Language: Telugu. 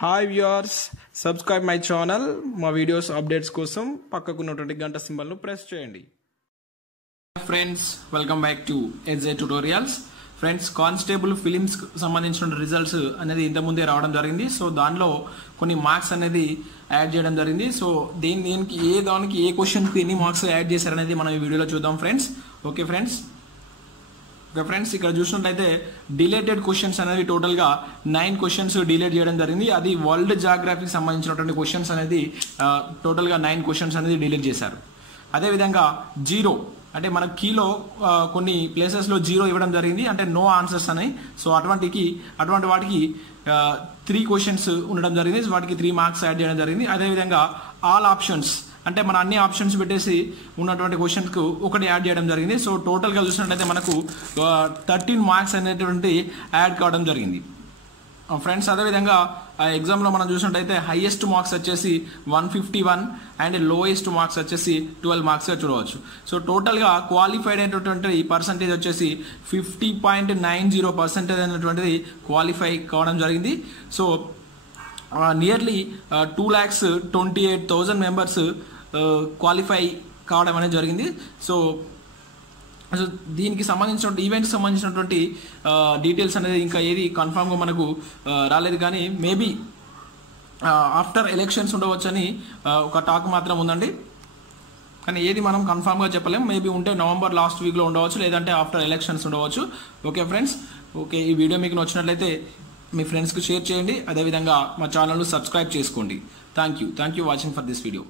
Hi viewers, subscribe my channel. మా వీడియోస్ అప్డేట్స్ కోసం పక్కకున్నటువంటి గంట సింబల్ను ప్రెస్ చేయండి. Friends, welcome back to SJ tutorials. Friends, constable films సంబంధించిన రిజల్ట్స్ అనేది ఇంతకుముందే రావడం జరిగింది. సో దానిలో కొన్ని మార్క్స్ అనేది యాడ్ చేయడం జరిగింది. సో దీనికి ఏ క్వశ్చన్కి ఎన్ని మార్క్స్ యాడ్ చేశారనేది మనం ఈ వీడియోలో చూద్దాం ఫ్రెండ్స్. ఓకే ఫ్రెండ్స్, ఇక్కడ చూసినట్లయితే డిలేటెడ్ క్వశ్చన్స్ అనేది టోటల్గా 9 క్వశ్చన్స్ డిలేట్ చేయడం జరిగింది. అది వరల్డ్ జాగ్రఫీకి సంబంధించినటువంటి క్వశ్చన్స్ అనేది టోటల్గా 9 క్వశ్చన్స్ అనేది డిలీట్ చేశారు. అదేవిధంగా జీరో అంటే మన కీలో కొన్ని ప్లేసెస్లో జీరో ఇవ్వడం జరిగింది, అంటే నో ఆన్సర్స్ అని. సో అటువంటి వాటికి 3 క్వశ్చన్స్ ఉండడం జరిగింది. వాటికి 3 మార్క్స్ యాడ్ చేయడం జరిగింది. అదేవిధంగా ఆల్ ఆప్షన్స్ అంటే మన అన్ని ఆప్షన్స్ పెట్టేసి ఉన్నటువంటి క్వశ్చన్కు ఒకటి యాడ్ చేయడం జరిగింది. సో టోటల్గా చూసినట్లయితే మనకు 13 మార్క్స్ అనేటువంటి యాడ్ కావడం జరిగింది ఫ్రెండ్స్. అదేవిధంగా ఎగ్జామ్లో మనం చూసినట్టయితే హైయెస్ట్ మార్క్స్ వచ్చేసి 151 అండ్ లోయెస్ట్ మార్క్స్ వచ్చేసి 12 మార్క్స్గా చూడవచ్చు. సో టోటల్గా క్వాలిఫైడ్ అయినటువంటి పర్సంటేజ్ వచ్చేసి 50.90% అనేటువంటిది క్వాలిఫై కావడం జరిగింది. సో నియర్లీ 2,28,000 మెంబర్స్ క్వాలిఫై కావడం అనేది జరిగింది. సో దీనికి సంబంధించిన ఈవెంట్కి సంబంధించినటువంటి డీటెయిల్స్ అనేది ఇంకా ఏది కన్ఫామ్గా మనకు రాలేదు, కానీ మేబీ ఆఫ్టర్ ఎలక్షన్స్ ఉండవచ్చని ఒక టాక్ మాత్రం ఉందండి. కానీ ఏది మనం కన్ఫామ్గా చెప్పలేం. మేబీ ఉంటే నవంబర్ లాస్ట్ వీక్లో ఉండవచ్చు, లేదంటే ఆఫ్టర్ ఎలక్షన్స్ ఉండవచ్చు. ఓకే ఫ్రెండ్స్, ఓకే, ఈ వీడియో మీకు నచ్చినట్లయితే మీ ఫ్రెండ్స్కి షేర్ చేయండి. అదేవిధంగా మా ఛానల్ను సబ్స్క్రైబ్ చేసుకోండి. Thank you watching for this video.